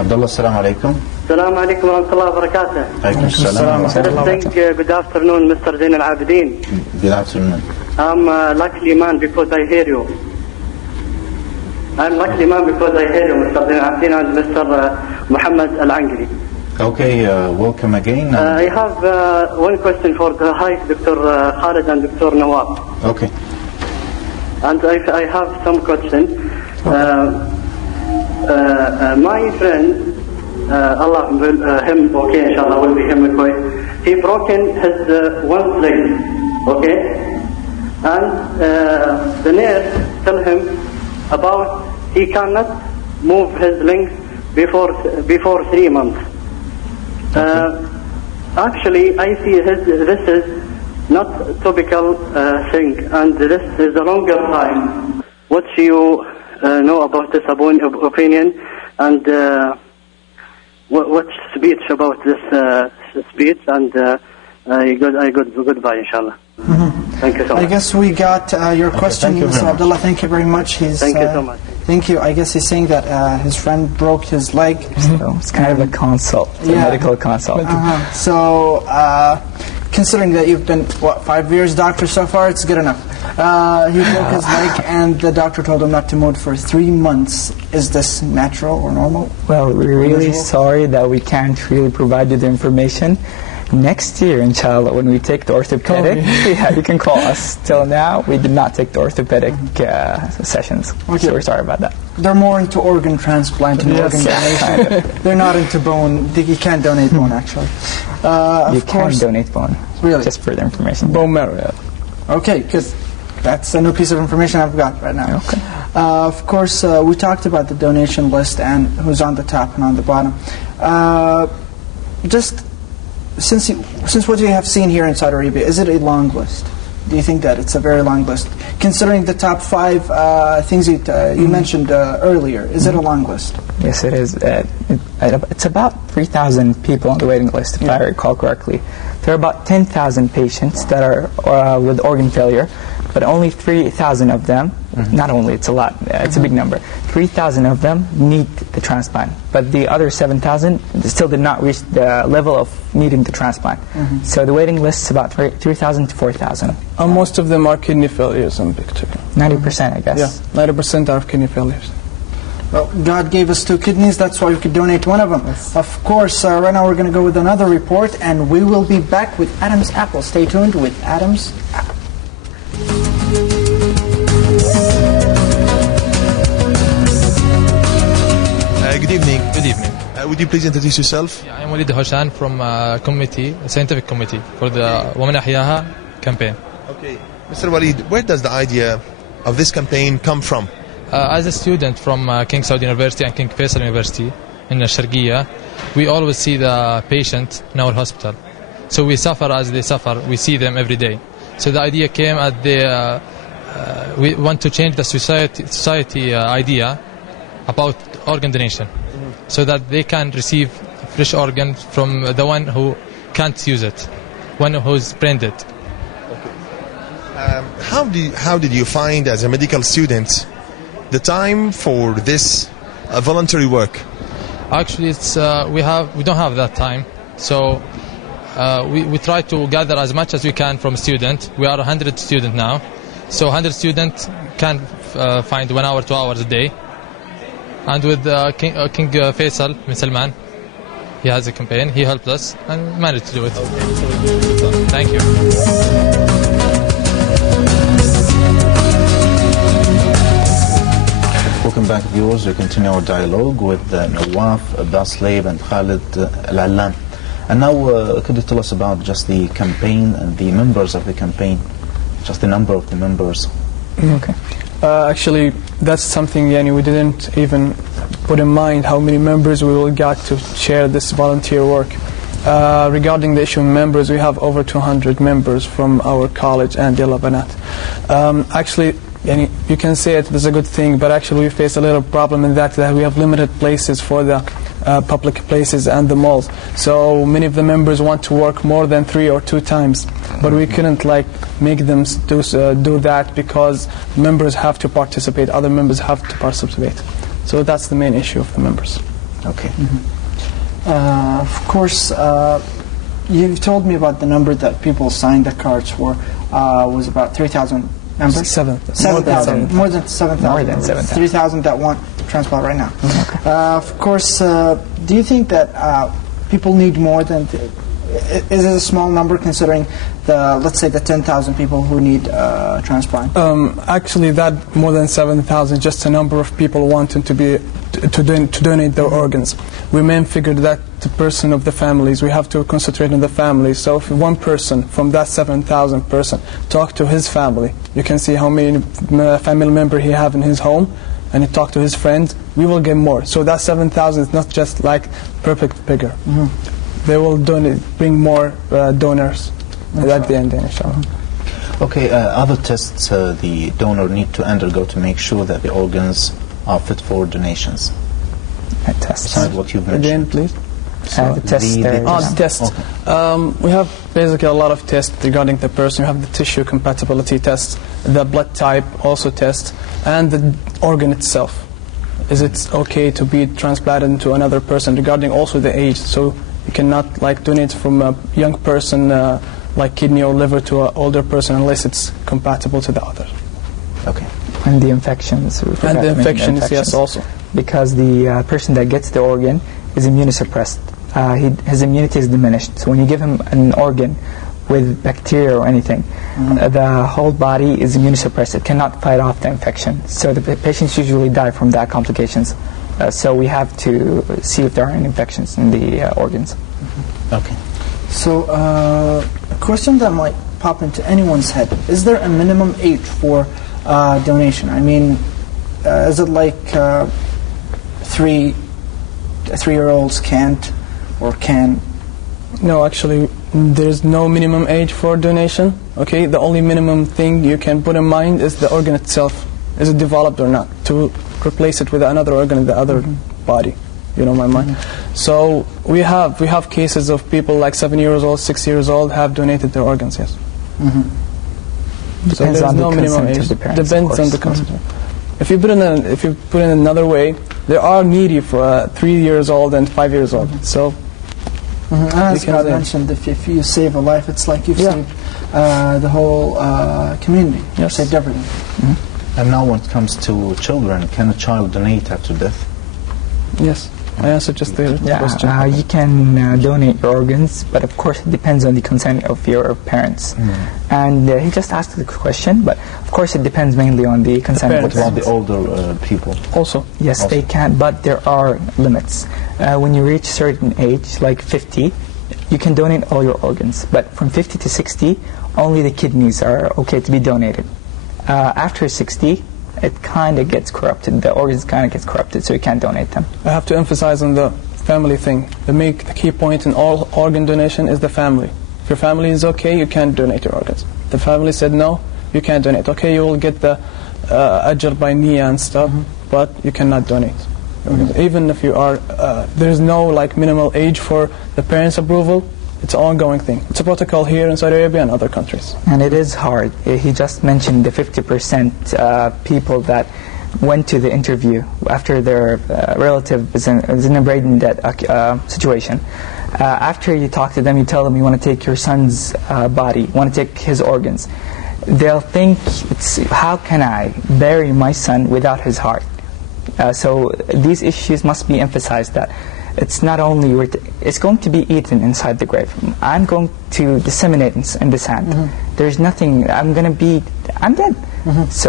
Abdullah, assalamu alaikum. Assalamu alaikum wa rahmatullahi wa barakatuh. Alaikum assalam. Good afternoon, Mr. Zain al-Abidin. Good afternoon. I'm a lucky man because I hear you. I'm lucky man because I hear you, Mr. Zain al-Abidin and Mr. Muhammad al-Angri. Okay, welcome again. I have one question for the Dr. Khalid and Dr. Nawab. Okay. And I have some questions. My friend, Allah will him, okay, inshallah, will be him okay. He broken his one leg, okay? And the nurse tell him about he cannot move his legs before 3 months. Actually, I see this is not typical thing, and this is a longer time. What you know about this opinion, and what speech about this speech, and goodbye, inshallah. Thank you so much. I guess we got your question, Mr. Abdullah. Thank you very much. Thank you so much. Thank you. I guess he's saying that his friend broke his leg. So it's kind of a consult, a medical consult. So, considering that you've been, 5 years doctor so far, it's good enough. He broke his leg and the doctor told him not to move for 3 months. Is this natural or normal? Well, we're really sorry that we can't really provide you the information. Next year, inshallah, when we take the orthopedic, you can call us. Till now, we did not take the orthopedic sessions. Okay. So we're sorry about that. They're more into organ transplant and organ donation. They're not into bone. You can't donate bone, actually. You can donate bone. Really? Just for the information. Bone marrow, yeah. Okay, good. That's a new piece of information I've got right now. Okay. Of course, we talked about the donation list and who's on the top and on the bottom. Just since what you have seen here in Saudi Arabia, is it a long list? Do you think that it's a very long list? Considering the top 5 things you mentioned earlier, is it a long list? Yes, it is. It's about 3,000 people on the waiting list, if I recall correctly. There are about 10,000 patients that are with organ failure, but only 3,000 of them, not only, it's a lot, it's a big number, 3,000 of them need the transplant. But the other 7,000 still did not reach the level of needing the transplant. So the waiting list is about 3,000 to 4,000. And most of them are kidney failures in picture. 90%, I guess. Yeah, 90% are kidney failures. Well, God gave us 2 kidneys, that's why we could donate one of them. Yes. Of course, right now we're going to go with another report, and we will be back with Adam's Apple. Stay tuned with Adam's Apple. Good evening. Good evening. Would you please introduce yourself? Yeah, I'm Walid Hoshan from scientific committee for the Women Ahyaha campaign. Okay. Mr. Walid, where does the idea of this campaign come from? As a student from King Saud University and King Faisal University in Sharqiya, we always see the patient in our hospital. So we suffer as they suffer. We see them every day. So the idea came at we want to change the society idea about organ donation, so that they can receive fresh organs from the one who can't use it, one who's brain dead. Okay. How did you find, as a medical student, the time for this voluntary work? Actually, it's we don't have that time, so we try to gather as much as we can from students. We are 100 students now, so 100 students can find 1 hour, 2 hours a day. And with King Faisal bin Salman, he has a campaign. He helped us and managed to do it. Thank you. Welcome back, viewers. We continue our dialogue with Nawaf, Basleb, and Khalid Al-Allam. And now, could you tell us about just the campaign and the members of the campaign, just the number of the members? Okay. Actually, that's something we didn't even put in mind, how many members we will get to share this volunteer work. Regarding the issue of members, we have over 200 members from our college and Yalla Banat. Actually, you can say it is a good thing, but actually we face a little problem in that we have limited places for the public places and the malls. So many of the members want to work more than 3 or 2 times, but we couldn't make them do that because members have to participate, other members have to participate. So that's the main issue of the members. Okay. Of course, you've told me about the number that people signed the cards for was about 3,000 members? 7,000. More than 7,000. More than 7,000. 3,000 that want transplant right now. Of course, do you think that people need more than... Is it a small number considering let's say the 10,000 people who need transplant? Actually, that more than 7,000, just a number of people wanting to donate their organs. We may figure that the person of the families, we have to concentrate on the families. So if one person from that 7,000 person talk to his family, you can see how many family member he have in his home, and he talk to his friends, we will get more. So that 7,000 is not just like perfect figure. They will bring more donors at the end, inshallah. Okay, other tests the donor need to undergo to make sure that the organs are fit for donations. Tests. Besides what you've mentioned. Again, please. The tests. The tests. Okay. We have basically a lot of tests regarding the person. We have the tissue compatibility test, the blood type also test, and the organ itself. Is it okay to be transplanted into another person regarding also the age? So you cannot like donate from a young person like kidney or liver to an older person unless it's compatible to the other. Okay. And the infections. And the infections, yes, also. Because the person that gets the organ is immunosuppressed. His immunity is diminished. So when you give him an organ with bacteria or anything, the whole body is immunosuppressed. It cannot fight off the infection. So the patients usually die from that complications. So we have to see if there are any infections in the organs. Okay. So a question that might pop into anyone's head, is there a minimum age for donation? I mean, is it like 3-year-olds can't or can? No, actually, there's no minimum age for donation. Okay, the only minimum thing you can put in mind is the organ itself. Is it developed or not? To replace it with another organ in the other body. You know my mind. So we have cases of people like 7 years old, 6 years old have donated their organs. Yes. So Depends there's on no the minimum consent age. of the parents, Depends of on the course. consent. If you put in another way, there are needy for 3 years old and 5 years old. So As can God say. mentioned, if you save a life, it's like you've saved the whole community. Yes. You've saved everything. And now when it comes to children, can a child donate after death? yes, I answered just the question. You can donate your organs, but of course it depends on the consent of your parents. And he just asked the question, but of course it depends mainly on the consent of What the about parents. the older people? Also, Yes, they can, but there are limits. When you reach certain age, like 50, you can donate all your organs. But from 50 to 60, only the kidneys are okay to be donated. After 60, it kind of gets corrupted. The organs kind of gets corrupted, so you can't donate them. I have to emphasize on the family thing. The key point in all organ donation is the family. If your family is okay, you can donate your organs. The family said no, you can't donate. Okay, you will get the ajr by niyyah and stuff, but you cannot donate. Even if you are, there is no like minimal age for the parents' approval. It's an ongoing thing. It's a protocol here in Saudi Arabia and other countries. And it is hard. He just mentioned the 50% people that went to the interview after their relative is in a brain dead situation. After you talk to them, you tell them you want to take your son's body, you want to take his organs. They'll think, how can I bury my son without his heart? So these issues must be emphasized, that it's not only, it's going to be eaten inside the grave. I'm going to disseminate in the sand. There's nothing, I'm dead. So